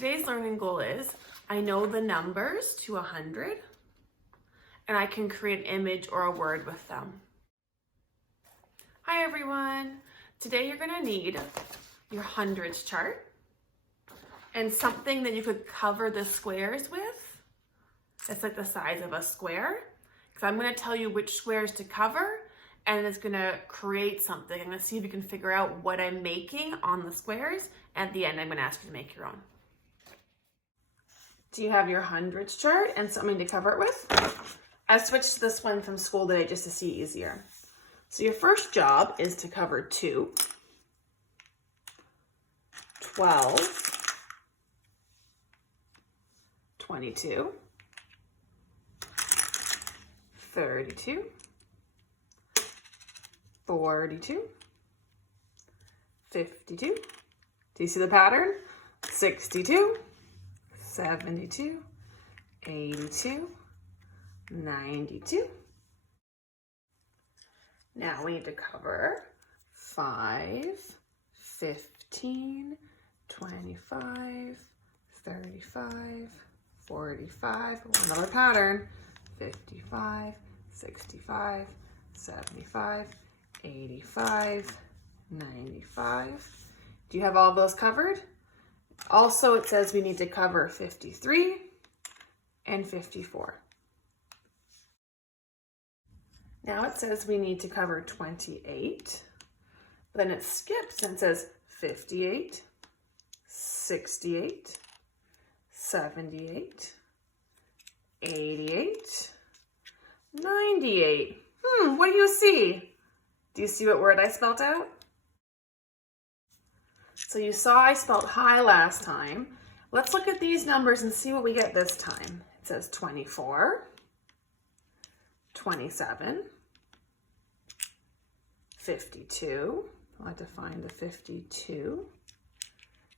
Today's learning goal is I know the numbers to 100 and I can create an image or a word with them. Hi everyone. Today you're going to need your hundreds chart and something that you could cover the squares with. That's like the size of a square. Because I'm going to tell you which squares to cover and it's going to create something. I'm going to see if you can figure out what I'm making on the squares. At the end, I'm going to ask you to make your own. Do you have your hundreds chart and something to cover it with? I switched to this one from school today just to see easier. So your first job is to cover 2, 12, 22, 32, 42, 52. Do you see the pattern? 62, 72, 82, 92. Now we need to cover 5, 15, 25, 35, 45. Another pattern. 55, 65, 75, 85, 95. Do you have all those covered? Also, it says we need to cover 53 and 54. Now it says we need to cover 28. Then it skips and says 58, 68, 78, 88, 98. What do you see? Do you see what word I spelled out? So you saw I spelled high last time. Let's look at these numbers and see what we get this time. It says 24, 27, 52. I'll have to find the 52,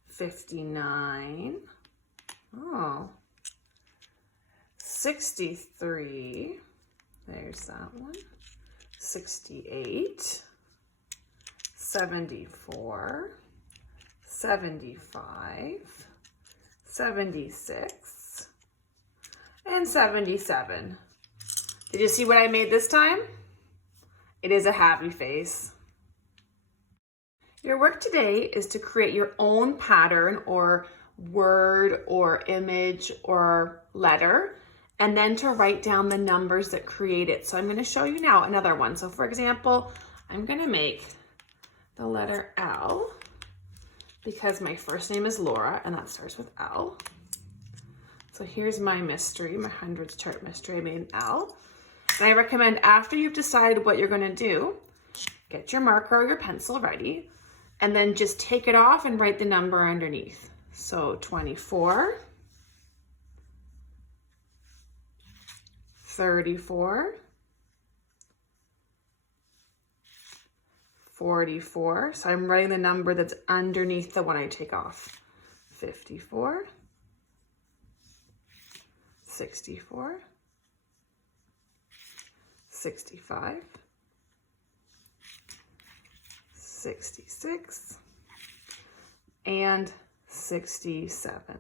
59. Oh, 63. There's that one. 68, 74, 75, 76, and 77. Did you see what I made this time? It is a happy face. Your work today is to create your own pattern or word or image or letter, and then to write down the numbers that create it. So I'm going to show you now another one. So for example, I'm going to make the letter L because my first name is Laura and that starts with L. So here's my mystery, my hundreds chart mystery. I made an L. And I recommend after you've decided what you're going to do, get your marker or your pencil ready and then just take it off and write the number underneath. So 24, 34, 44. So I'm writing the number that's underneath the one I take off. 54, 64, 65, 66, and 67.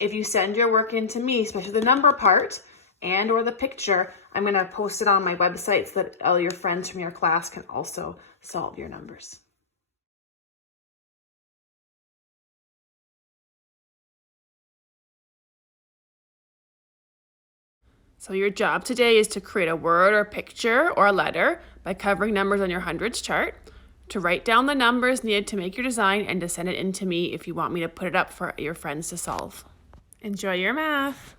If you send your work in to me, especially the number part and or the picture, I'm going to post it on my website so that all your friends from your class can also solve your numbers. So your job today is to create a word or picture or a letter by covering numbers on your hundreds chart, to write down the numbers needed to make your design, and to send it in to me if you want me to put it up for your friends to solve. Enjoy your math.